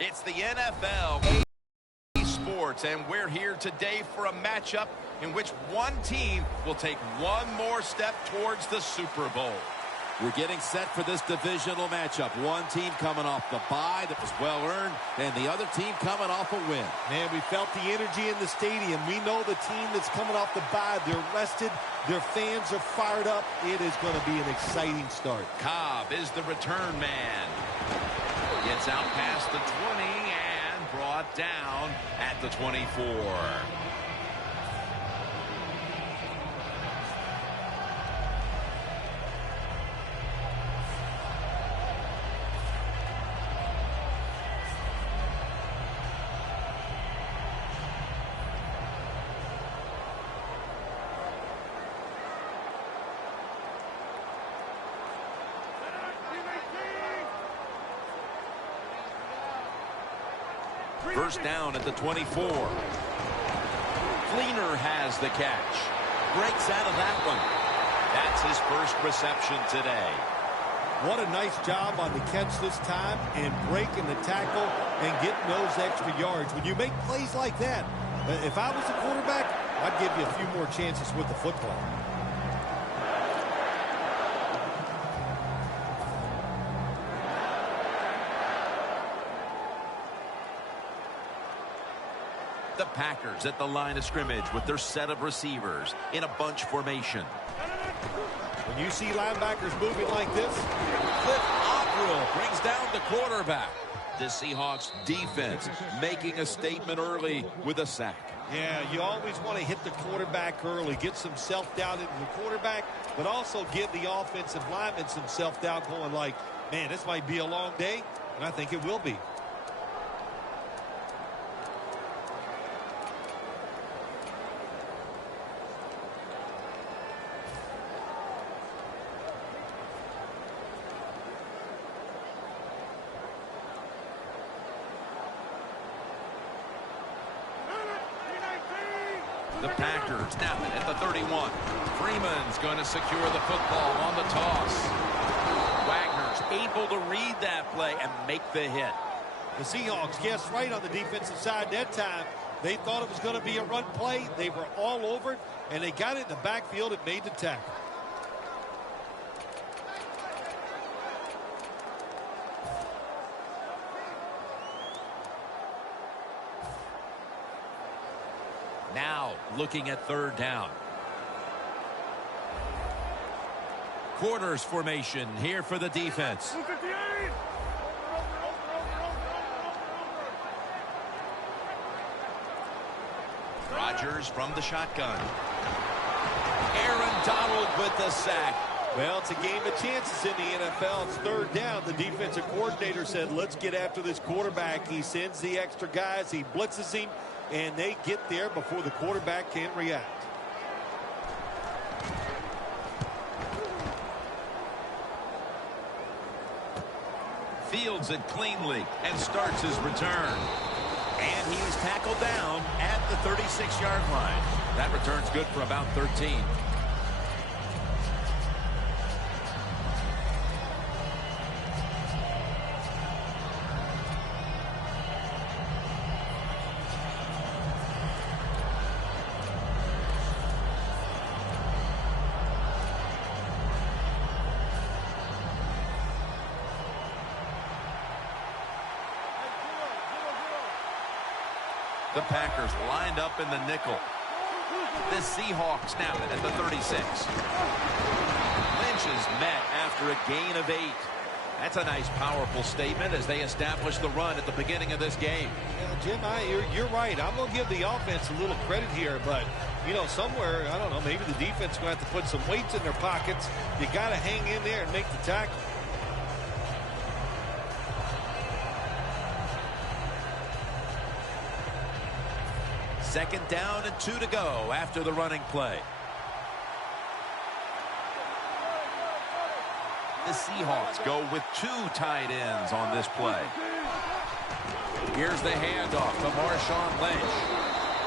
It's the NFL Sports, and we're here today for a matchup in which one team will take one more step towards the Super Bowl. We're getting set for this divisional matchup. One team coming off the bye that was well-earned, and the other team coming off a win. Man, we felt the energy in the stadium. We know the team that's coming off the bye, they're rested, their fans are fired up. It is going to be an exciting start. Cobb is the return man. Gets out past the 20 and brought down at the 24. First down at the 24. Fleener has the catch. Breaks out of that one. That's his first reception today. What a nice job on the catch this time and breaking the tackle and getting those extra yards. When you make plays like that, if I was the quarterback, I'd give you a few more chances with the football. The Packers at the line of scrimmage with their set of receivers in a bunch formation. When you see linebackers moving like this, Cliff Averill brings down the quarterback. The Seahawks defense making a statement early with a sack. yeah, you always want to hit the quarterback early, get some self-doubt into the quarterback, but also give the offensive lineman some self-doubt going like, man, this might be a long day, and I think it will be. The Packers snap it at the 31. Freeman's going to secure the football on the toss. Wagner's able to read that play and make the hit. The Seahawks guessed right on the defensive side that time. They thought it was going to be a run play. They were all over it, and they got it in the backfield and made the tackle. Now looking at third down. Quarters formation here for the defense. Rodgers from the shotgun. Aaron Donald with the sack. Well, it's a game of chances in the NFL. It's third down. The defensive coordinator said, let's get after this quarterback. He sends the extra guys. He blitzes him, and they get there before the quarterback can react. Fields it cleanly and starts his return. And he was tackled down at the 36-yard line. That return's good for about 13. The Packers lined up in the nickel. The Seahawks snap it at the 36. Lynch is met after a gain of 8. That's a nice, powerful statement as they establish the run at the beginning of this game. Yeah, Jim, you're right. I'm going to give the offense a little credit here, but, you know, somewhere, I don't know, maybe the defense is going to have to put some weights in their pockets. You got to hang in there and make the tackle. Second down and 2 to go after the running play. The Seahawks go with 2 tight ends on this play. Here's the handoff to Marshawn Lynch.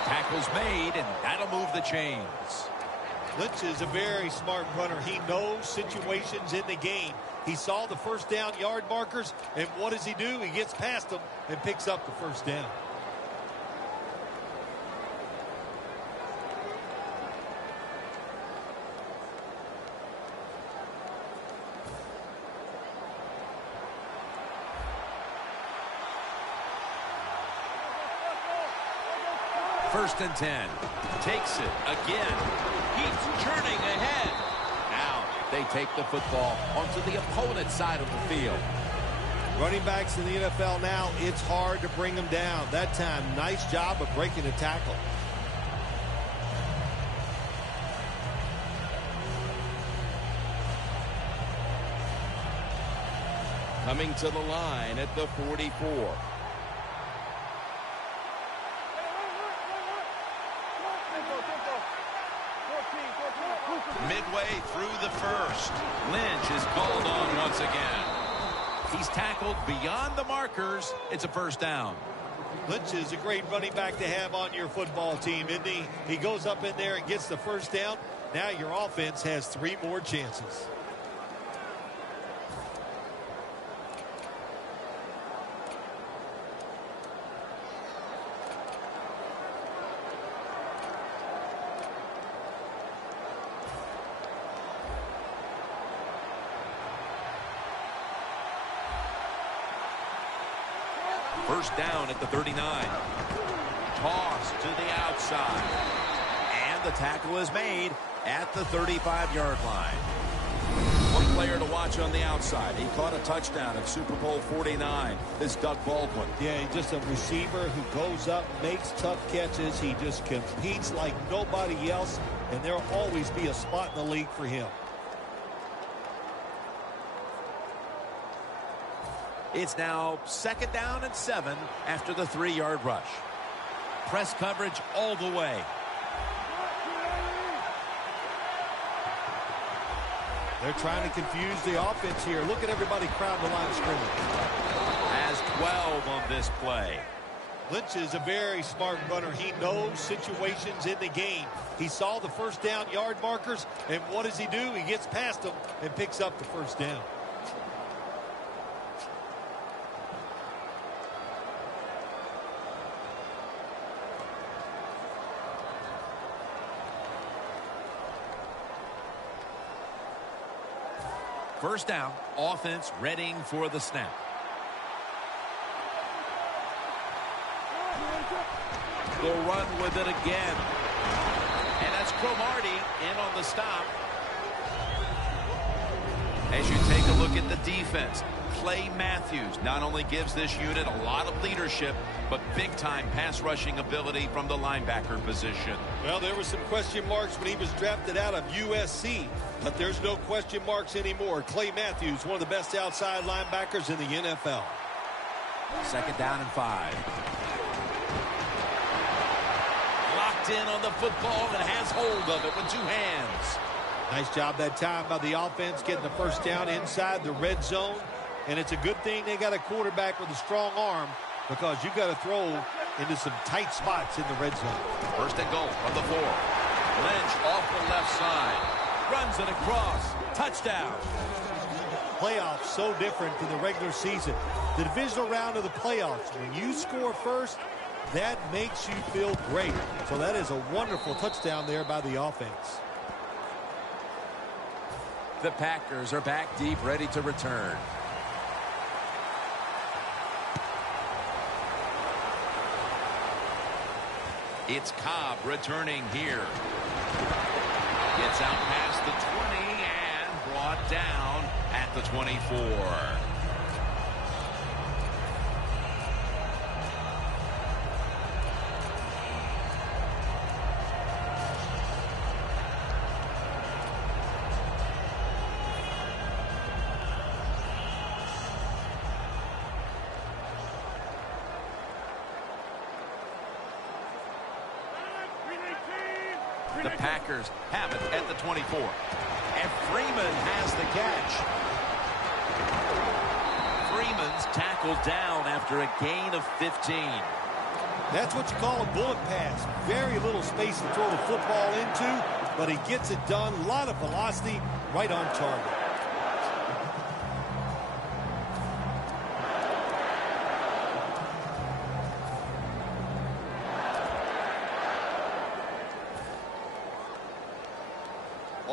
Tackle's made, and that'll move the chains. Lynch is a very smart runner. He knows situations in the game. He saw the first down yard markers, and what does he do? He gets past them and picks up the first down. First and 10. Takes it again. He's churning ahead. Now they take the football onto the opponent's side of the field. Running backs in the NFL now, it's hard to bring them down. That time, nice job of breaking the tackle. Coming to the line at the 44. Midway through the first, Lynch is called on once again. He's tackled beyond the markers. It's a first down. Lynch is a great running back to have on your football team, isn't he? He goes up in there and gets the first down. Now your offense has 3 more chances. First down at the 39. Toss to the outside. And the tackle is made at the 35-yard line. One player to watch on the outside. He caught a touchdown at Super Bowl 49. This is Doug Baldwin. Yeah, he's just a receiver who goes up, makes tough catches. He just competes like nobody else, and there'll always be a spot in the league for him. It's now second down and 7 after the 3-yard rush. Press coverage all the way. They're trying to confuse the offense here. Look at everybody crowd the line of scrimmage. Has 12 on this play. Lynch is a very smart runner. He knows situations in the game. He saw the first down yard markers, and what does he do? He gets past them and picks up the first down. First down, offense readying for the snap. They'll run with it again. And that's Cromartie in on the stop. As you take a look at the defense, Clay Matthews not only gives this unit a lot of leadership, but big-time pass rushing ability from the linebacker position. Well, there were some question marks when he was drafted out of USC, but there's no question marks anymore. Clay Matthews, one of the best outside linebackers in the NFL. Second down and 5. Locked in on the football and has hold of it with 2 hands. Nice job that time by the offense getting the first down inside the red zone. And it's a good thing they got a quarterback with a strong arm, because you got to throw into some tight spots in the red zone. First and goal from the 4. Lynch off the left side. Runs it across. Touchdown. Playoffs so different than the regular season. The divisional round of the playoffs, when you score first, that makes you feel great. So that is a wonderful touchdown there by the offense. The Packers are back deep, ready to return. It's Cobb returning here. Gets out past the 20 and brought down at the 24. The Packers have it at the 24. And Freeman has the catch. Freeman's tackled down after a gain of 15. That's what you call a bullet pass. Very little space to throw the football into, but he gets it done. A lot of velocity, right on target.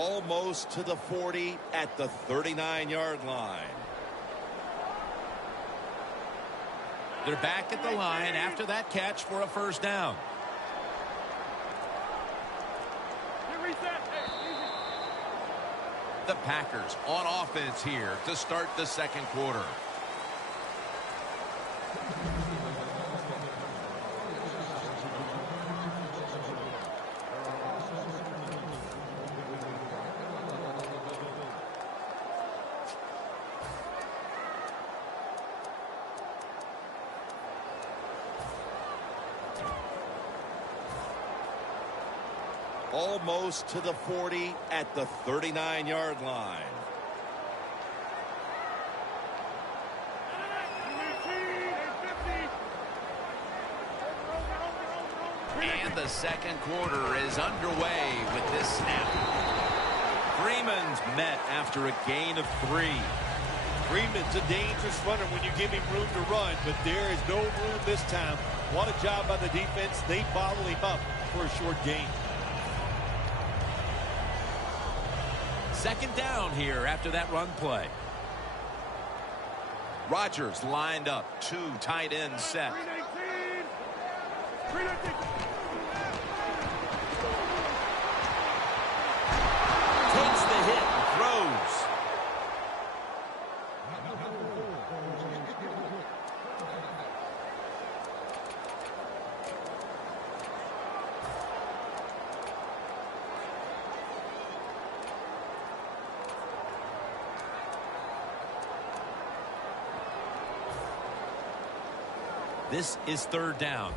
Almost to the 40 at the 39-yard line. They're back at the line after that catch for a first down. The Packers on offense here to start the second quarter. Almost to the 40 at the 39-yard line. And the second quarter is underway with this snap. Freeman's met after a gain of 3. Freeman's a dangerous runner when you give him room to run, but there is no room this time. What a job by the defense. They bottle him up for a short gain. Second down here after that run play. Rodgers lined up, 2 tight ends set. Takes the hit and throws. This is third down.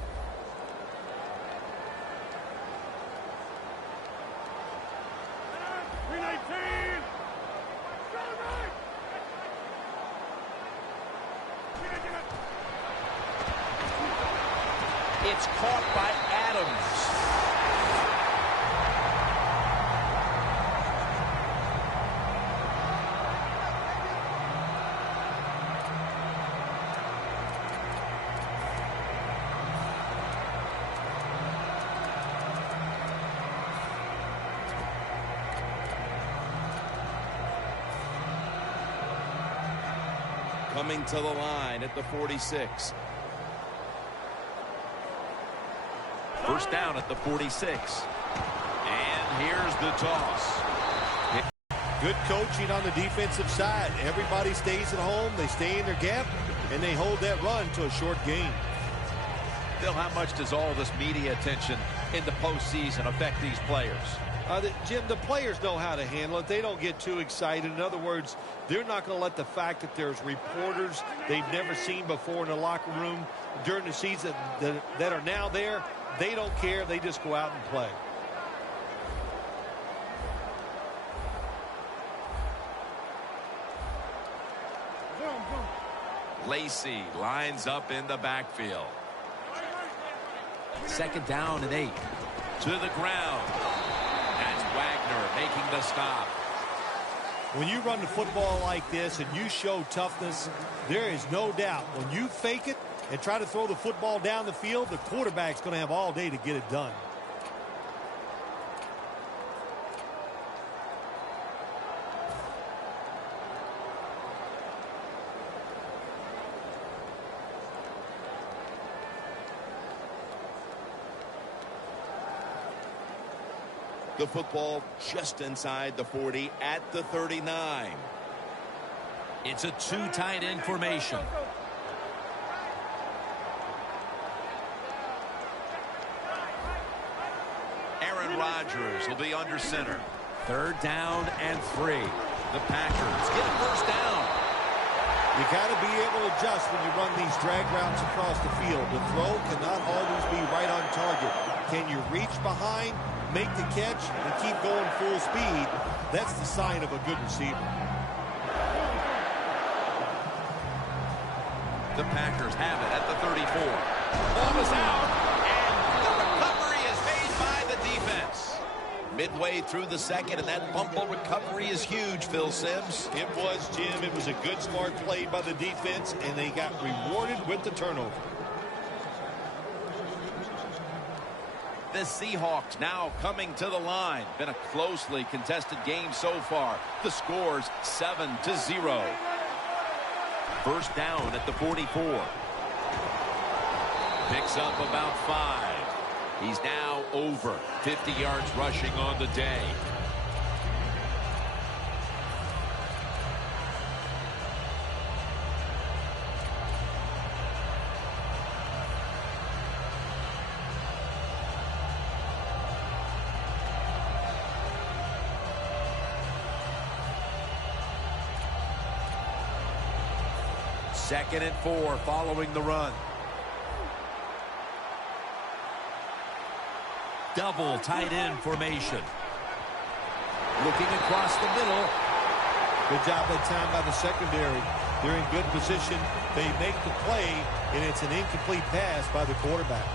It's caught by Adams. Coming to the line at the 46. First down at the 46. And here's the toss. Good coaching on the defensive side. Everybody stays at home. They stay in their gap, and they hold that run to a short gain. Bill, how much does all this media attention in the postseason affect these players? Jim, the players know how to handle it. They don't get too excited. In other words, they're not going to let the fact that there's reporters they've never seen before in the locker room during the season that are now there. They don't care. They just go out and play. Lacey lines up in the backfield. Second down and 8. To the ground. That's Wagner making the stop. When you run the football like this and you show toughness, there is no doubt when you fake it and try to throw the football down the field, the quarterback's going to have all day to get it done. The football just inside the 40 at the 39. It's a 2 tight end formation. Aaron Rodgers will be under center. Third down and 3. The Packers get a first down. You got to be able to adjust when you run these drag routes across the field. The throw cannot always be right on target. Can you reach behind, make the catch, and keep going full speed? That's the sign of a good receiver. The Packers have it at the 34. Ball is out, and the recovery is made by the defense. Midway through the second, and that fumble recovery is huge, Phil Simms. It was, Jim. It was a good, smart play by the defense, and they got rewarded with the turnover. The Seahawks now coming to the line. Been a closely contested game so far. The score's 7-0. First down at the 44. Picks up about 5. He's now over 50 yards rushing on the day. Second and 4 following the run. Double tight end formation. Looking across the middle. Good job that time by the secondary. They're in good position. They make the play, and it's an incomplete pass by the quarterback.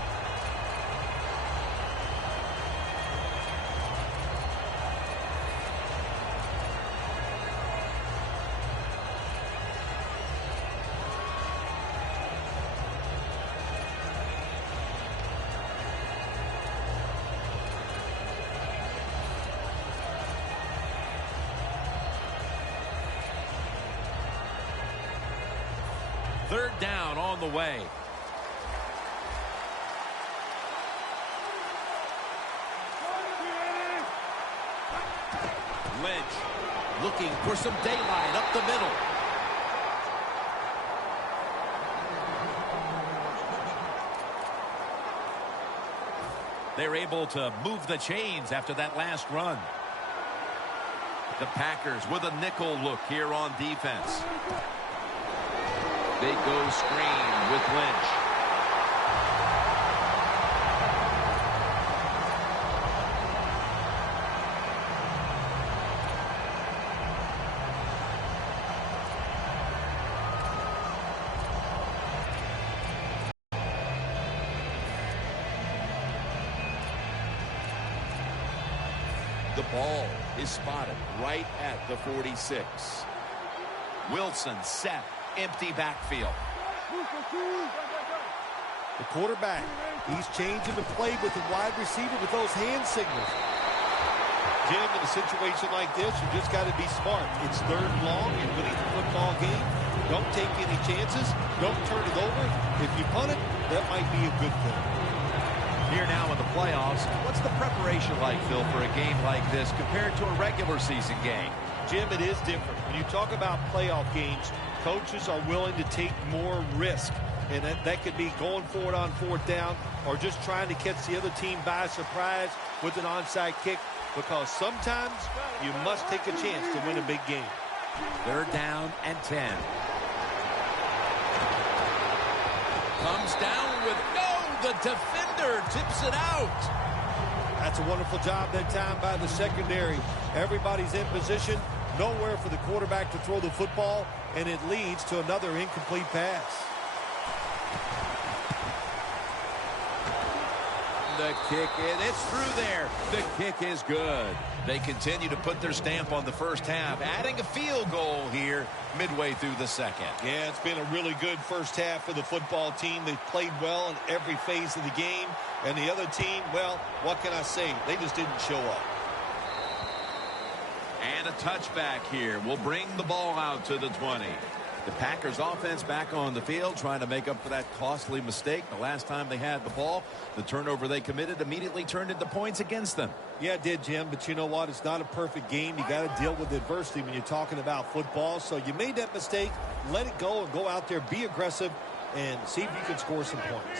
Third down on the way. Lynch looking for some daylight up the middle. They're able to move the chains after that last run. The Packers with a nickel look here on defense. They go screen with Lynch. The ball is spotted right at the 46. Wilson set. Empty backfield. The quarterback, he's changing the play with the wide receiver with those hand signals. Jim, in a situation like this, you just got to be smart. It's third and long. You're winning the football game. Don't take any chances. Don't turn it over. If you punt it, that might be a good thing. Here now in the playoffs, what's the preparation like, Phil, for a game like this compared to a regular season game? Jim, it is different. When you talk about playoff games, coaches are willing to take more risk. And that could be going for it on fourth down or just trying to catch the other team by surprise with an onside kick, because sometimes you must take a chance to win a big game. Third down and 10. Comes down with the defender tips it out. That's a wonderful job that time by the secondary. Everybody's in position. Nowhere for the quarterback to throw the football, and it leads to another incomplete pass. The kick, it's through there. The kick is good. They continue to put their stamp on the first half, adding a field goal here midway through the second. Yeah, it's been a really good first half for the football team. They played well in every phase of the game. And the other team, well, what can I say? They just didn't show up. And a touchback here will bring the ball out to the 20. The Packers offense back on the field trying to make up for that costly mistake. The last time they had the ball, the turnover they committed immediately turned into points against them. Yeah, it did, Jim, but you know what? It's not a perfect game. You got to deal with adversity when you're talking about football. So you made that mistake, let it go, and go out there, be aggressive, and see if you can score some points.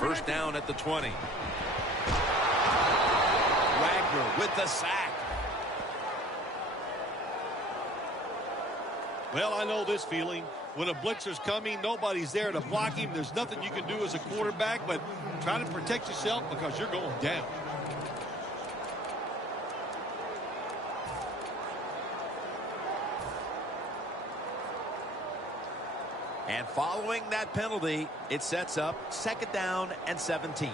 First down at the 20. Wagner with the sack. Well, I know this feeling. When a blitzer's coming, nobody's there to block him. There's nothing you can do as a quarterback, but try to protect yourself because you're going down. And following that penalty, it sets up second down and 17.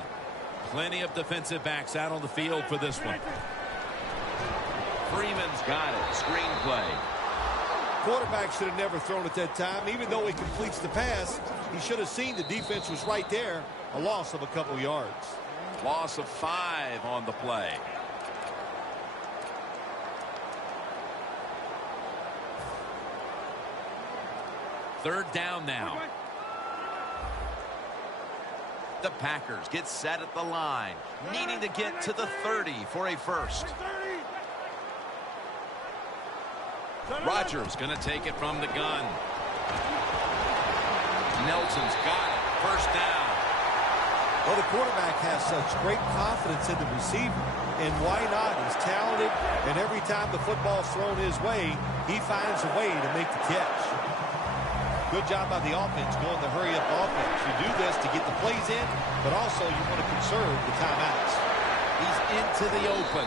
Plenty of defensive backs out on the field for this one. Freeman's got it. Screen play. quarterback should have never thrown at that time. Even though he completes the pass, he should have seen the defense was right there. A loss of a couple yards. Loss of 5 on the play. Third down now. The Packers get set at the line, needing to get to the 30 for a first. Rodgers going to take it from the gun. Nelson's got it. First down. Well, the quarterback has such great confidence in the receiver. And why not? He's talented, and every time the football's thrown his way, he finds a way to make the catch. Good job by the offense going the hurry-up offense. You do this to get the plays in, but also you want to conserve the timeouts. He's into the open,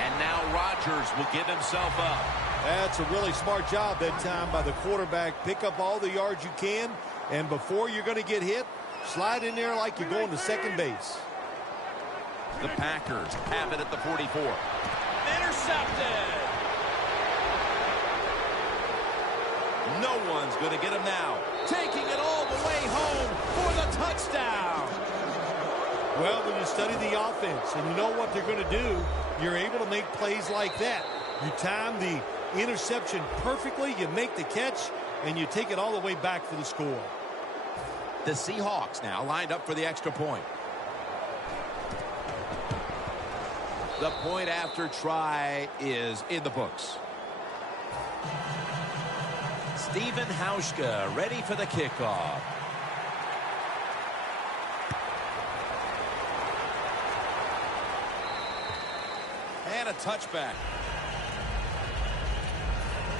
and now Rodgers will give himself up. That's a really smart job that time by the quarterback. Pick up all the yards you can, and before you're going to get hit, slide in there like you're going to second base. The Packers have it at the 44. Intercepted! No one's going to get him now. Taking it all the way home for the touchdown. Well, when you study the offense and you know what they're going to do, you're able to make plays like that. You time the interception perfectly, you make the catch, and you take it all the way back for the score. The Seahawks now lined up for the extra point. The point after try is in the books. Steven Hauschka ready for the kickoff. And a touchback.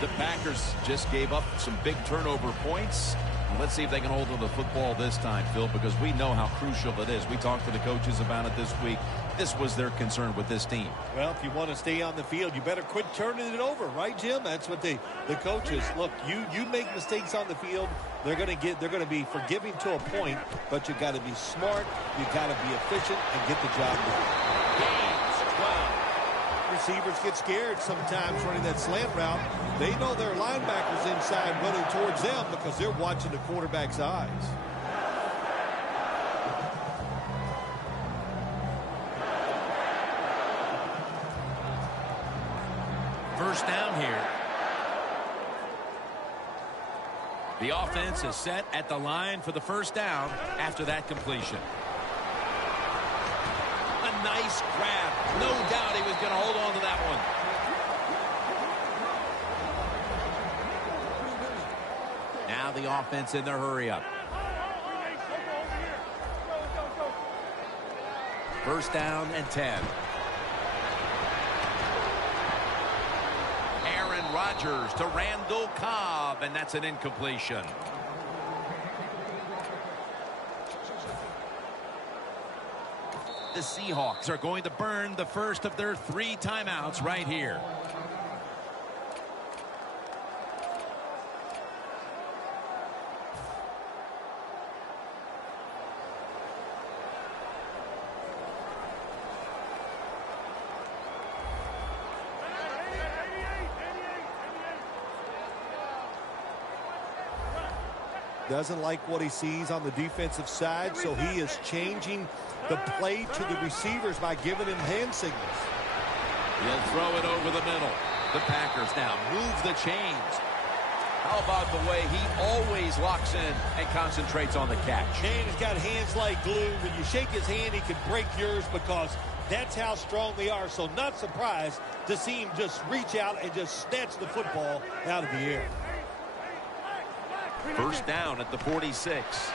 The Packers just gave up some big turnover points. Let's see if they can hold on to the football this time, Phil, because we know how crucial it is. We talked to the coaches about it this week. This was their concern with this team. Well, if you want to stay on the field, you better quit turning it over, right, Jim? That's what the coaches look. You make mistakes on the field, they're going to be forgiving to a point, but you got to be smart, you got to be efficient, and get the job done. Gains 12. Receivers get scared sometimes running that slant route. They know their linebackers inside running towards them because they're watching the quarterback's eyes. First down here. The offense is set at the line for the first down after that completion. A nice grab. No doubt he was going to hold on to that one. Now the offense in their hurry-up. First down and 10. Aaron Rodgers to Randall Cobb, and that's an incompletion. The Seahawks are going to burn the first of their 3 timeouts right here. Doesn't like what he sees on the defensive side, so he is changing the play to the receivers by giving him hand signals. He'll throw it over the middle. The Packers now move the chains. How about the way he always locks in and concentrates on the catch? And he's got hands like glue. When you shake his hand, he can break yours because that's how strong they are. So not surprised to see him just reach out and just snatch the football out of the air. First down at the 46.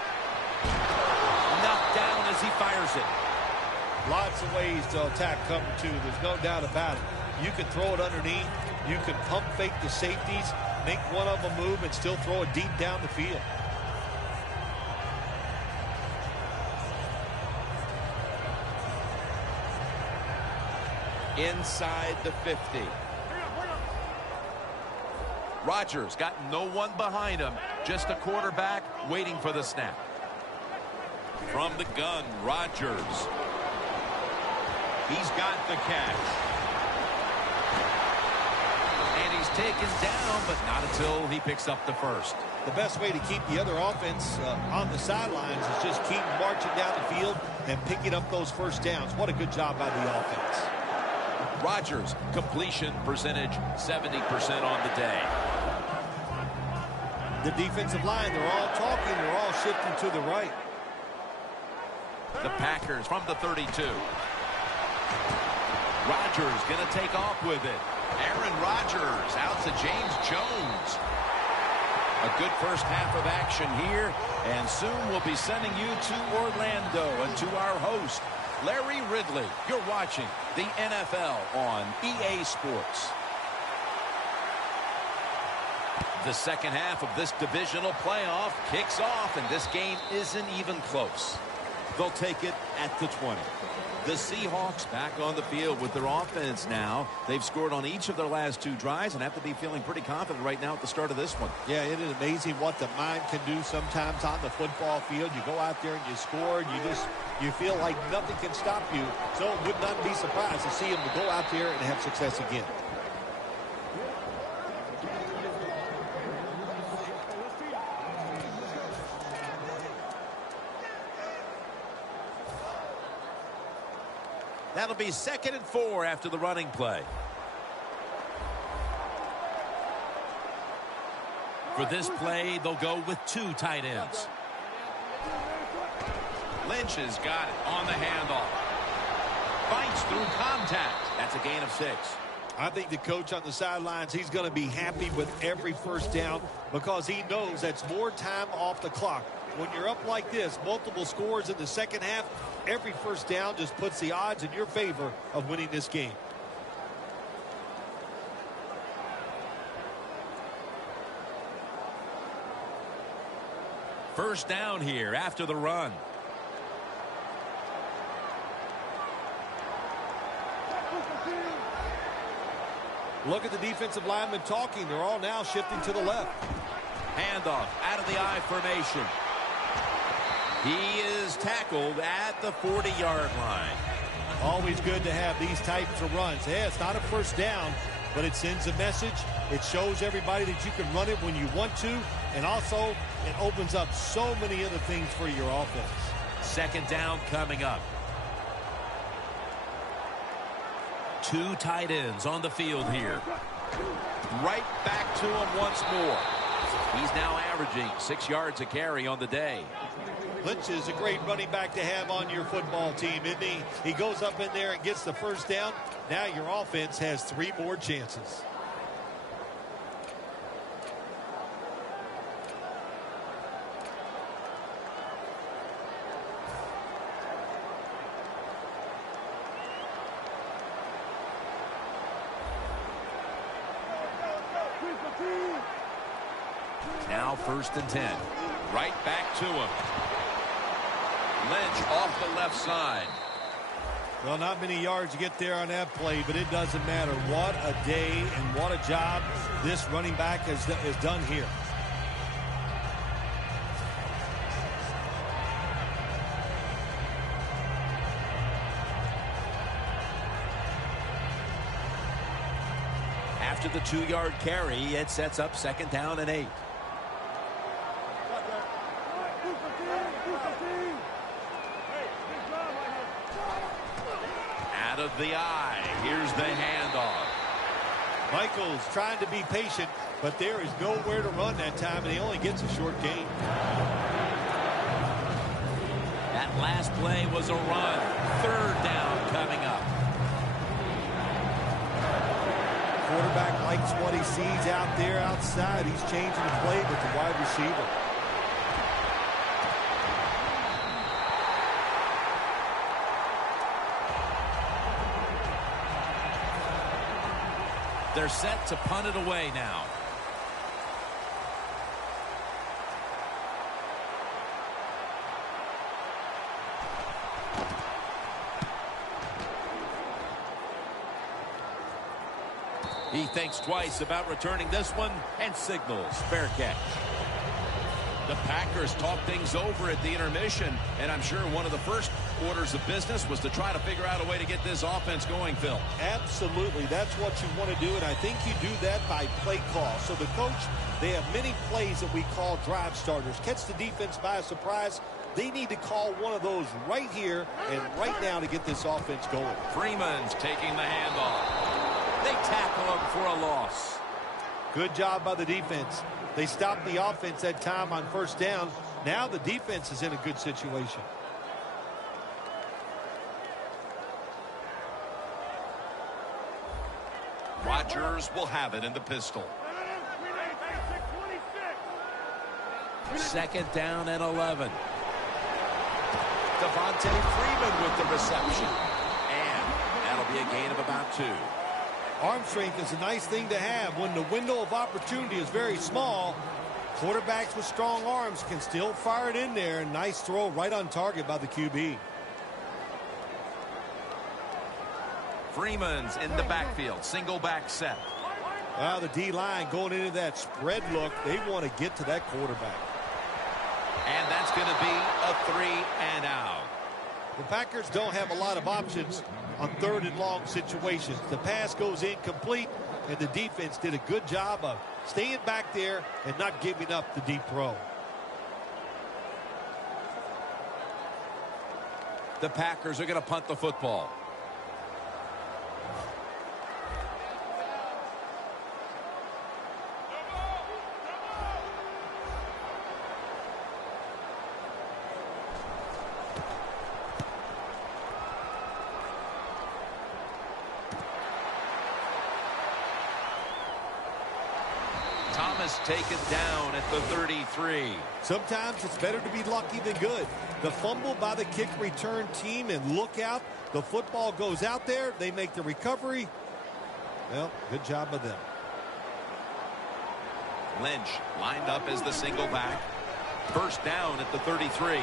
Knocked down as he fires it. Lots of ways to attack cover two. There's no doubt about it. You can throw it underneath. You can pump fake the safeties, make one of them move, and still throw it deep down the field. Inside the 50. Rodgers got no one behind him, just a quarterback waiting for the snap. From the gun, Rodgers. He's got the catch. And He's taken down, but not until he picks up the first. The best way to keep the other offense on the sidelines is just keep marching down the field and picking up those first downs. What a good job by the offense. Rodgers, completion percentage 70% on the day. The defensive line, they're all talking, they're all shifting to the right. The Packers from the 32. Rodgers going to take off with it. Aaron Rodgers out to James Jones. A good first half of action here, and soon we'll be sending you to Orlando and to our host, Larry Ridley. You're watching the NFL on EA Sports. The second half of this divisional playoff kicks off, and this game isn't even close. They'll take it at the 20. The Seahawks back on the field with their offense now. They've scored on each of their last 2 drives and have to be feeling pretty confident right now at the start of this one. Yeah, it is amazing what the mind can do sometimes on the football field. You go out there and you score, and you feel like nothing can stop you. So it would not be surprised to see them to go out there and have success again. That'll be 2nd and 4 after the running play. For this play, they'll go with 2 tight ends. Lynch has got it on the handoff. Fights through contact. That's a gain of 6. I think the coach on the sidelines, he's going to be happy with every first down because he knows that's more time off the clock. When you're up like this, multiple scores in the second half, every first down just puts the odds in your favor of winning this game. First down here after the run. Look at the defensive linemen talking. They're all now shifting to the left. Handoff out of the I formation. He is tackled at the 40-yard line. Always good to have these types of runs. Yeah, it's not a first down, but it sends a message. It shows everybody that you can run it when you want to, and also it opens up so many other things for your offense. Second down coming up. 2 tight ends on the field here. Right back to him once more. He's now averaging 6 yards a carry on the day. Lynch is a great running back to have on your football team, isn't he? He goes up in there and gets the first down. Now your offense has 3 more chances. Now 1st and 10. Right back to him. Lynch off the left side. Well, not many yards to get there on that play, but it doesn't matter. What a day and what a job this running back has done here. After the 2-yard carry, it sets up 2nd down and 8. Out of the eye. Here's the handoff. Michael's trying to be patient, but there is nowhere to run that time, and he only gets a short gain. That last play was a run. 3rd down coming up. Quarterback likes what he sees out there outside. He's changing the play with the wide receiver. They're set to punt it away now. He thinks twice about returning this one and signals fair catch. The Packers talk things over at the intermission, and I'm sure one of the first orders of business was to try to figure out a way to get this offense going, Phil. Absolutely. That's what you want to do, and I think you do that by play call. So the coach, they have many plays that we call drive starters. Catch the defense by a surprise. They need to call one of those right here and right now to get this offense going. Freeman's taking the handoff. They tackle him for a loss. Good job by the defense. They stopped the offense that time on first down. Now the defense is in a good situation. Rodgers will have it in the pistol. Second down and 11. Devontae Freeman with the reception. And that'll be a gain of about 2. Arm strength is a nice thing to have when the window of opportunity is very small. Quarterbacks with strong arms can still fire it in there. Nice throw right on target by the QB. Freeman's in the backfield. Single back set. Well, the D-line going into that spread look. They want to get to that quarterback. And that's going to be a 3 and out. The Packers don't have a lot of options on third and long situations. The pass goes incomplete, and the defense did a good job of staying back there and not giving up the deep throw. The Packers are going to punt the football. Thomas taken down at the 33. Sometimes it's better to be lucky than good. The fumble by the kick return team, and look out. The football goes out there. They make the recovery. Well, good job by them. Lynch lined up as the single back. First down at the 33.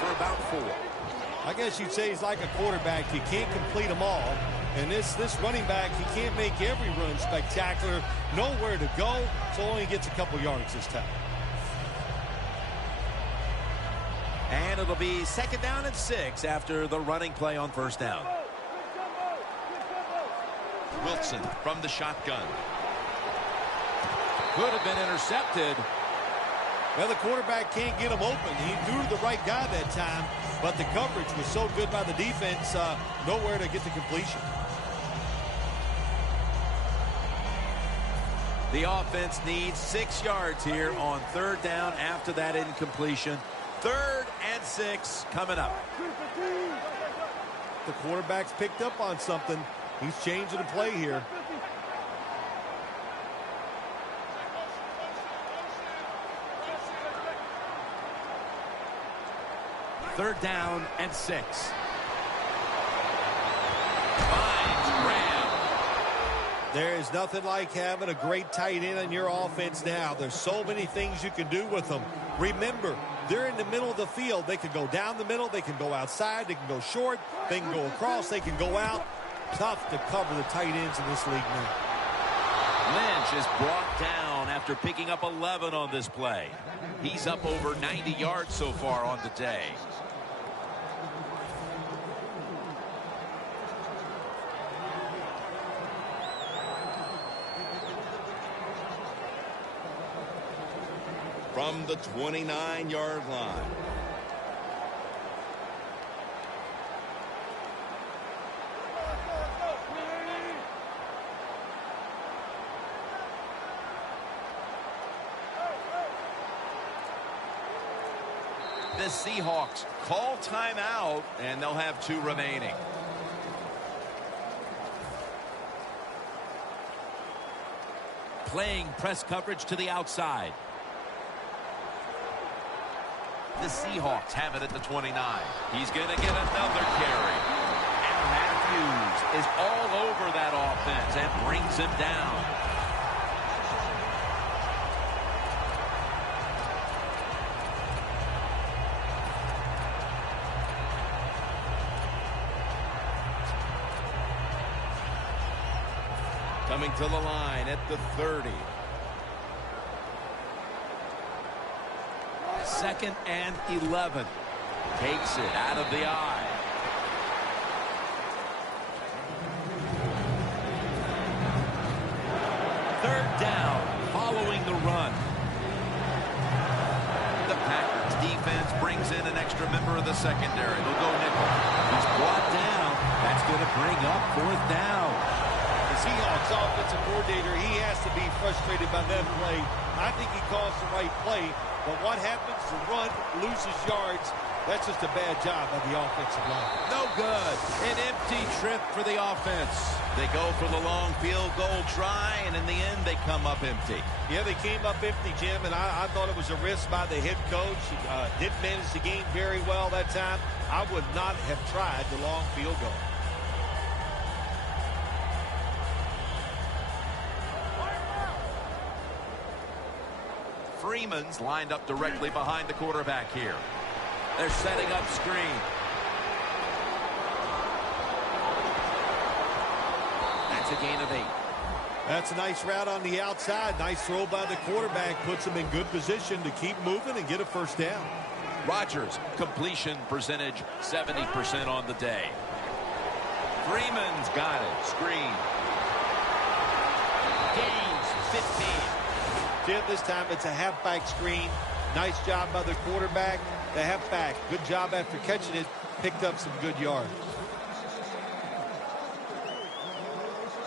For about 4. I guess you'd say he's like a quarterback. You can't complete them all. And this running back, he can't make every run spectacular. Nowhere to go, so only gets a couple yards this time. And it'll be second down and 6 after the running play on first down. Wilson from the shotgun. Could have been intercepted. Well, the quarterback can't get him open. He threw to the right guy that time, but the coverage was so good by the defense, nowhere to get the completion. The offense needs 6 yards here on third down after that incompletion. 3rd and 6 coming up. The quarterback's picked up on something. He's changing the play here. Third down and 6. There is nothing like having a great tight end on your offense now. There's so many things you can do with them. Remember, they're in the middle of the field. They can go down the middle. They can go outside. They can go short. They can go across. They can go out. Tough to cover the tight ends in this league now. Lynch is brought down after picking up 11 on this play. He's up over 90 yards so far on the day. From the 29-yard line. The Seahawks call timeout, and they'll have 2 remaining. Playing press coverage to the outside. The Seahawks have it at the 29. He's going to get another carry. And Matthews is all over that offense and brings him down. Coming to the line at the 30. 2nd and 11. Takes it out of the eye. Third down, following the run. The Packers defense brings in an extra member of the secondary. They'll go nickel. He's brought down. That's going to bring up 4th down. The Seahawks offensive coordinator, he has to be frustrated by that play. I think he calls the right play, but what happens? The run loses yards. That's just a bad job by the offensive line. No good. An empty trip for the offense. They go for the long field goal try, and in the end, they come up empty. Yeah, they came up empty, Jim, and I thought it was a risk by the head coach. He didn't manage the game very well that time. I would not have tried the long field goal. Freeman's lined up directly behind the quarterback here. They're setting up screen. That's a gain of 8. That's a nice route on the outside. Nice throw by the quarterback. Puts him in good position to keep moving and get a first down. Rodgers, completion percentage 70% on the day. Freeman's got it. Screen. Gains 15. Jim, this time it's a halfback screen. Nice job by the quarterback. The halfback, good job after catching it. Picked up some good yards.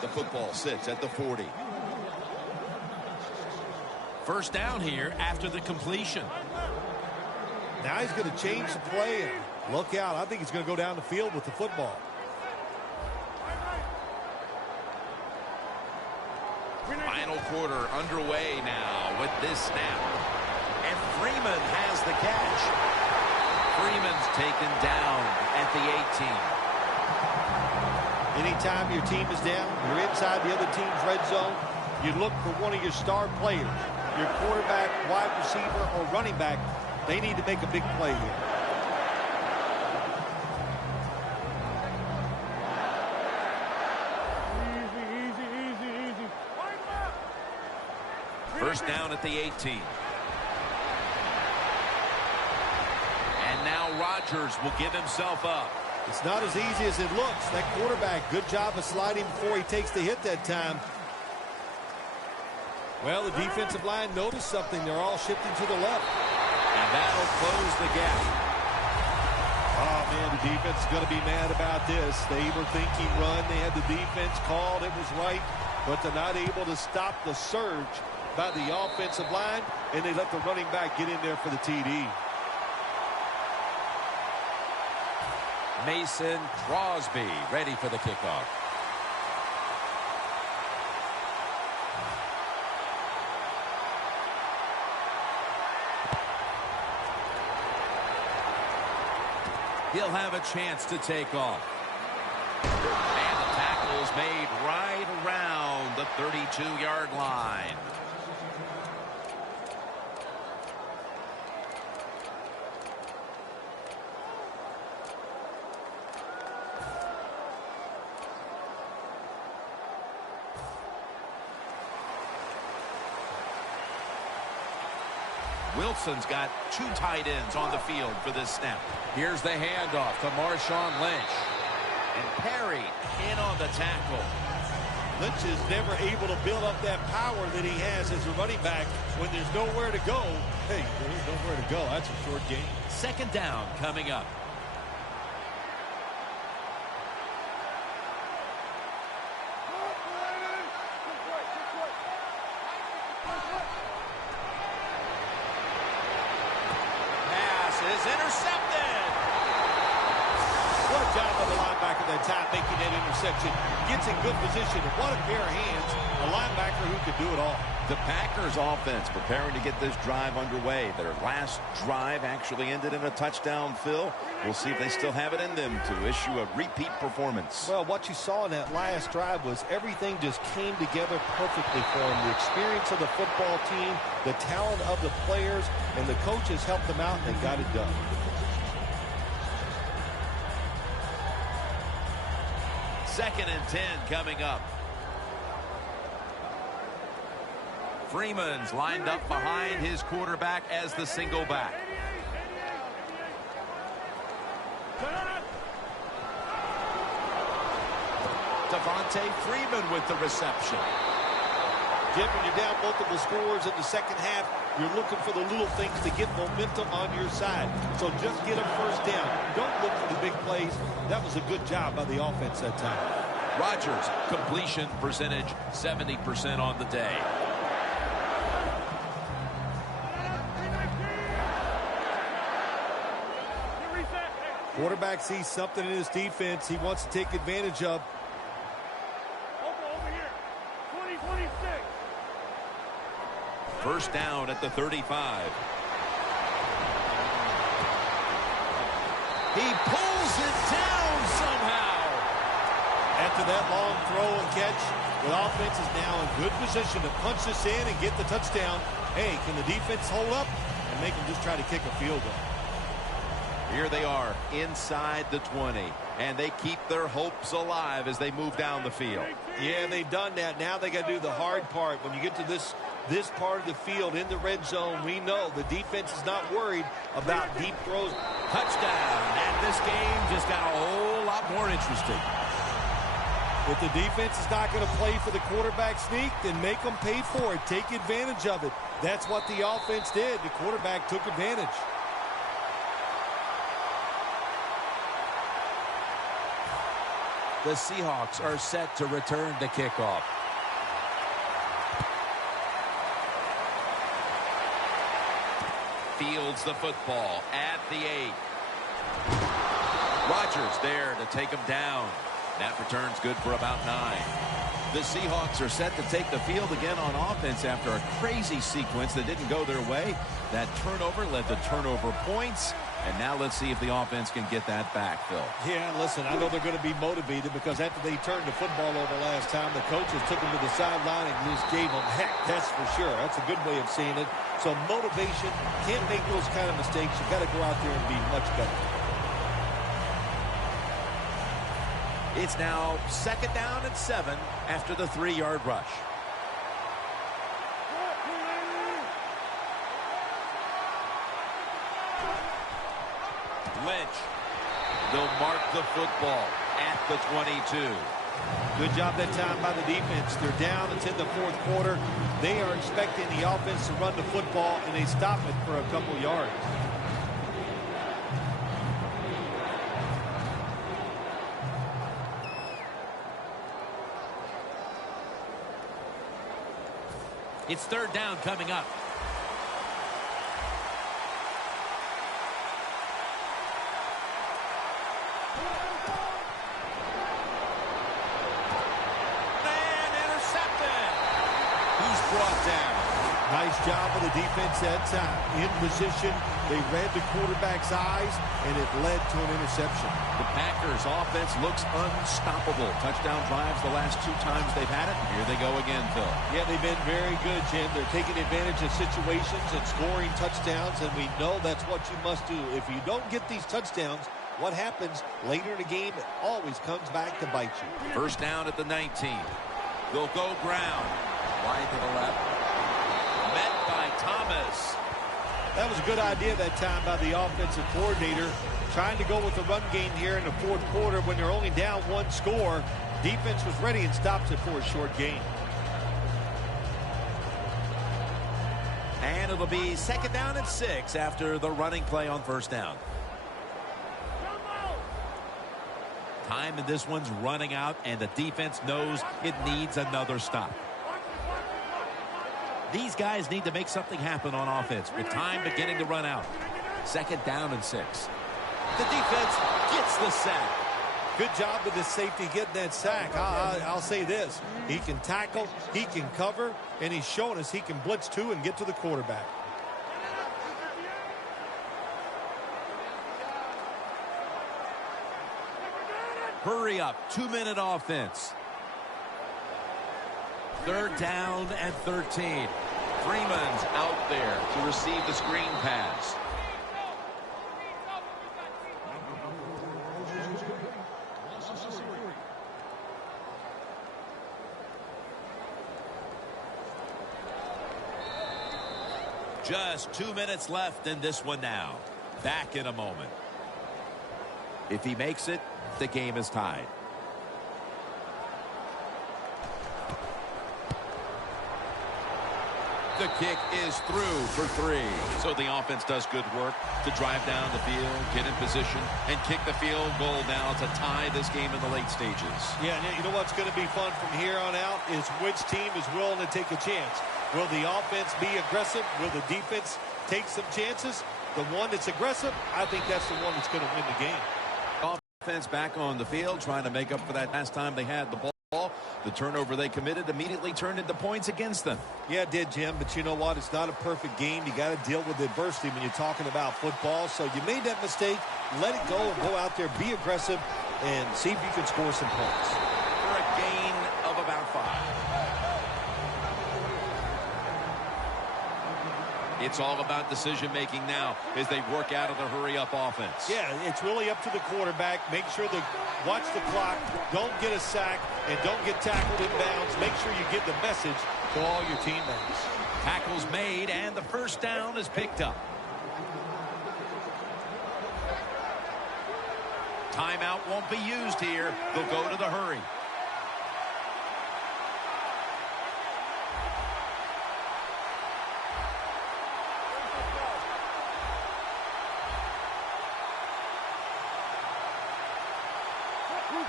The football sits at the 40. First down here after the completion. Now he's going to change the play. And look out. I think he's going to go down the field with the football. Final quarter underway now with this snap. And Freeman has the catch. Freeman's taken down at the 18. Anytime your team is down, you're inside the other team's red zone, you look for one of your star players. Your quarterback, wide receiver, or running back, they need to make a big play here. First down at the 18. And now Rodgers will give himself up. It's not as easy as it looks. That quarterback, good job of sliding before he takes the hit that time. Well, the defensive line noticed something. They're all shifting to the left. And that'll close the gap. Oh, man, the defense is going to be mad about this. They were thinking run. They had the defense called. It was right. But they're not able to stop the surge by the offensive line, and they let the running back get in there for the TD. Mason Crosby ready for the kickoff. He'll have a chance to take off. And the tackle is made right around the 32-yard line. Wilson's got 2 tight ends on the field for this snap. Here's the handoff to Marshawn Lynch. And Perry in on the tackle. Lynch is never able to build up that power that he has as a running back when there's nowhere to go. Hey, there's nowhere to go. That's a short game. Second down coming up. Is intercepted. What a job by the linebacker that time making that interception. Gets in good position. And what a pair of hands. A linebacker who can do it all. The Packers offense preparing to get this drive underway. Their last drive actually ended in a touchdown, Phil. We'll see if they still have it in them to issue a repeat performance. Well, what you saw in that last drive was everything just came together perfectly for them. The experience of the football team, the talent of the players, and the coaches helped them out, and they got it done. Second and 10 coming up. Freeman's lined up behind his quarterback as the single back. Devontae Freeman with the reception. Jim, when you're down multiple scores in the second half, you're looking for the little things to get momentum on your side. So just get a first down. Don't look for the big plays. That was a good job by the offense that time. Rodgers, completion percentage 70% on the day. Quarterback sees something in his defense he wants to take advantage of. First down at the 35. He pulls it down somehow. After that long throw and catch, the offense is now in good position to punch this in and get the touchdown. Hey, can the defense hold up and make them just try to kick a field goal? Here they are inside the 20, and they keep their hopes alive as they move down the field. Yeah, they've done that. Now they got to do the hard part. When you get to this part of the field in the red zone, we know the defense is not worried about deep throws. Touchdown, and this game just got a whole lot more interesting. If the defense is not going to play for the quarterback sneak, then make them pay for it. Take advantage of it. That's what the offense did. The quarterback took advantage. The Seahawks are set to return to kickoff. Fields the football at the 8. Rodgers there to take him down. That return's good for about 9. The Seahawks are set to take the field again on offense after a crazy sequence that didn't go their way. That turnover led to turnover points. And now let's see if the offense can get that back, Phil. Yeah, listen, I know they're going to be motivated because after they turned the football over last time, the coaches took them to the sideline and just gave them heck, that's for sure. That's a good way of seeing it. So motivation, can't make those kind of mistakes. You've got to go out there and be much better. It's now second down and 7 after the 3-yard rush. Lynch. They'll mark the football at the 22. Good job that time by the defense. They're down. It's in the fourth quarter. They are expecting the offense to run the football, and they stop it for a couple yards. It's third down coming up. Brought down. Nice job of the defense that time. In position, they read the quarterback's eyes, and it led to an interception. The Packers' offense looks unstoppable. Touchdown drives the last 2 times they've had it. Here they go again, Phil. Yeah, they've been very good, Jim. They're taking advantage of situations and scoring touchdowns, and we know that's what you must do. If you don't get these touchdowns, what happens later in the game, it always comes back to bite you. First down at the 19. They'll go ground. Wide to the left. Met by Thomas. That was a good idea that time by the offensive coordinator. Trying to go with the run game here in the fourth quarter when they're only down 1 score. Defense was ready and stops it for a short gain. And it'll be second down and 6 after the running play on first down. Time in this one's running out, and the defense knows it needs another stop. These guys need to make something happen on offense with time beginning to run out. Second down and 6. The defense gets the sack. Good job with the safety getting that sack. I'll say this. He can tackle, he can cover, and he's showing us he can blitz too and get to the quarterback. Hurry up. 2-minute offense. Third down and 13. Freeman's out there to receive the screen pass. Just 2 minutes left in this one now. Back in a moment. If he makes it, the game is tied. The kick is through for 3. So the offense does good work to drive down the field, get in position, and kick the field goal now to tie this game in the late stages. Yeah, and you know what's going to be fun from here on out is which team is willing to take a chance. Will the offense be aggressive? Will the defense take some chances? The one that's aggressive, I think that's the one that's going to win the game. Offense back on the field, trying to make up for that last time they had the ball. The turnover they committed immediately turned into points against them. Yeah, it did, Jim, but you know what? It's not a perfect game. You got to deal with adversity when you're talking about football. So you made that mistake. Let it go and go out there, be aggressive, and see if you can score some points. For a gain of about 5. It's all about decision-making now as they work out of the hurry-up offense. Yeah, it's really up to the quarterback. Make sure to watch the clock. Don't get a sack and don't get tackled in bounds. Make sure you give the message to all your teammates. Tackles made, and the first down is picked up. Timeout won't be used here. They'll go to the hurry.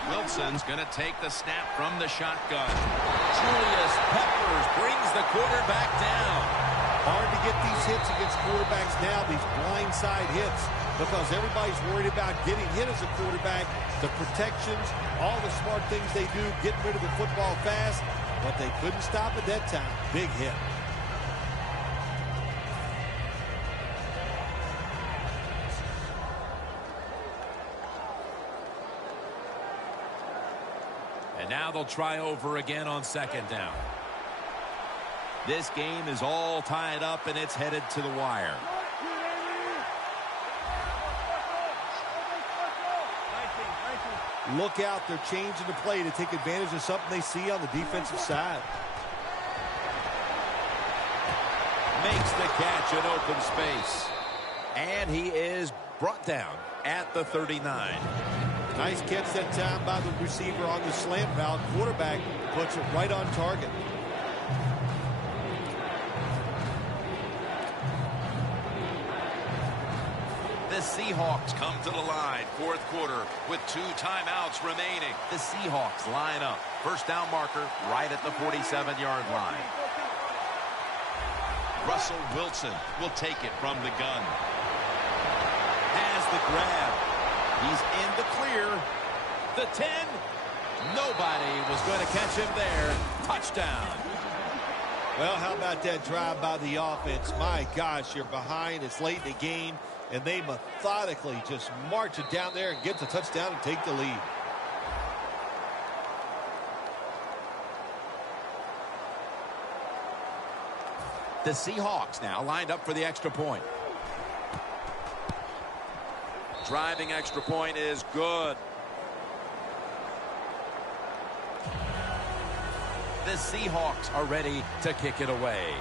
Wilson's going to take the snap from the shotgun. Julius Peppers brings the quarterback down. Hard to get these hits against quarterbacks now, these blindside hits, because everybody's worried about getting hit as a quarterback, the protections, all the smart things they do, getting rid of the football fast, but they couldn't stop at that time. Big hit. And now they'll try over again on second down. This game is all tied up, and it's headed to the wire. Look out, they're changing the play to take advantage of something they see on the defensive side. Makes the catch in open space. And he is brought down at the 39. Nice catch that time by the receiver on the slant route. Quarterback puts it right on target. The Seahawks come to the line, fourth quarter, with 2 timeouts remaining. The Seahawks line up. First down marker right at the 47-yard line. Russell Wilson will take it from the gun. Has the grab. He's in the clear. The 10. Nobody was going to catch him there. Touchdown. Well, how about that drive by the offense? My gosh, you're behind. It's late in the game, and they methodically just march it down there and get the touchdown and take the lead. The Seahawks now lined up for the extra point. Driving extra point is good. The Seahawks are ready to kick it away.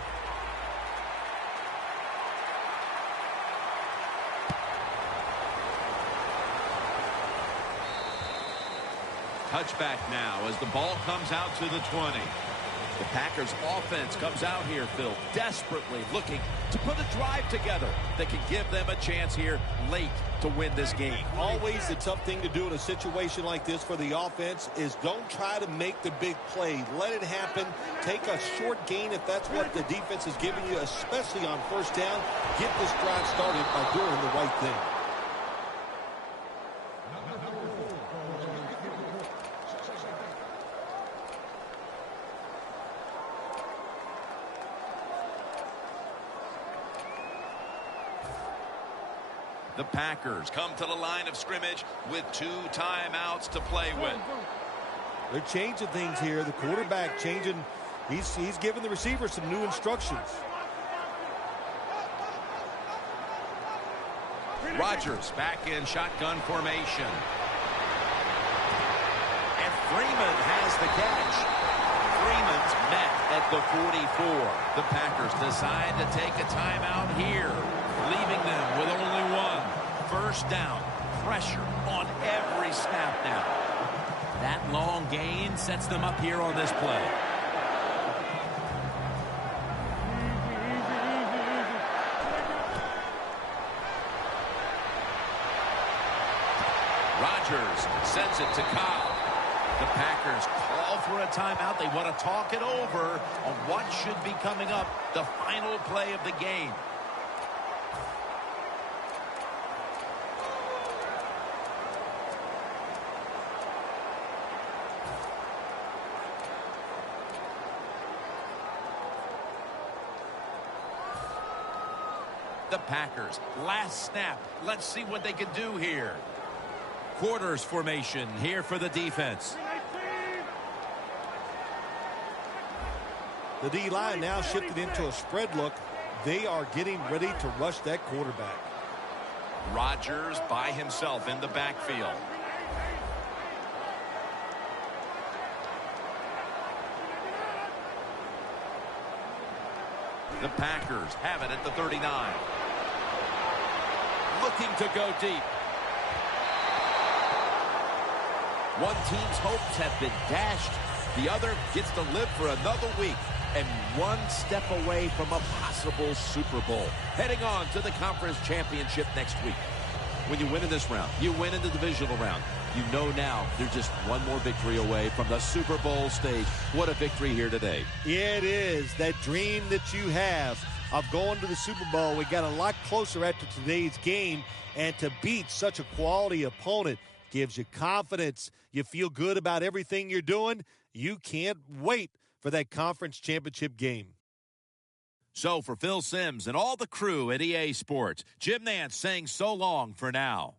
Touchback now as the ball comes out to the 20. The Packers offense comes out here, Phil, desperately looking to put a drive together that can give them a chance here late to win this game. Always the tough thing to do in a situation like this for the offense is don't try to make the big play. Let it happen. Take a short gain if that's what the defense is giving you, especially on first down. Get this drive started by doing the right thing. The Packers come to the line of scrimmage with 2 timeouts to play with. They're changing things here. The quarterback changing. He's giving the receiver some new instructions. Rodgers back in shotgun formation. And Freeman has the catch. Freeman's met at the 44. The Packers decide to take a timeout here, leaving them with only 1. First down. pressure on every snap now. That long gain sets them up here on this play. Rodgers sends it to Cobb. The Packers call for a timeout. They want to talk it over on what should be coming up, the final play of the game. The Packers, last snap. Let's see what they can do here. Quarters formation here for the defense. The D-line now shifted into a spread look. They are getting ready to rush that quarterback. Rodgers by himself in the backfield. The Packers have it at the 39. Looking to go deep. One team's hopes have been dashed. The other gets to live for another week and one step away from a possible Super Bowl. Heading on to the conference championship next week. When you win in this round, you win in the divisional round. You know now they're just one more victory away from the Super Bowl stage. What a victory here today. It is that dream that you have of going to the Super Bowl. We got a lot closer after today's game, and to beat such a quality opponent gives you confidence. You feel good about everything you're doing. You can't wait for that conference championship game. So for Phil Simms and all the crew at EA Sports, Jim Nantz saying so long for now.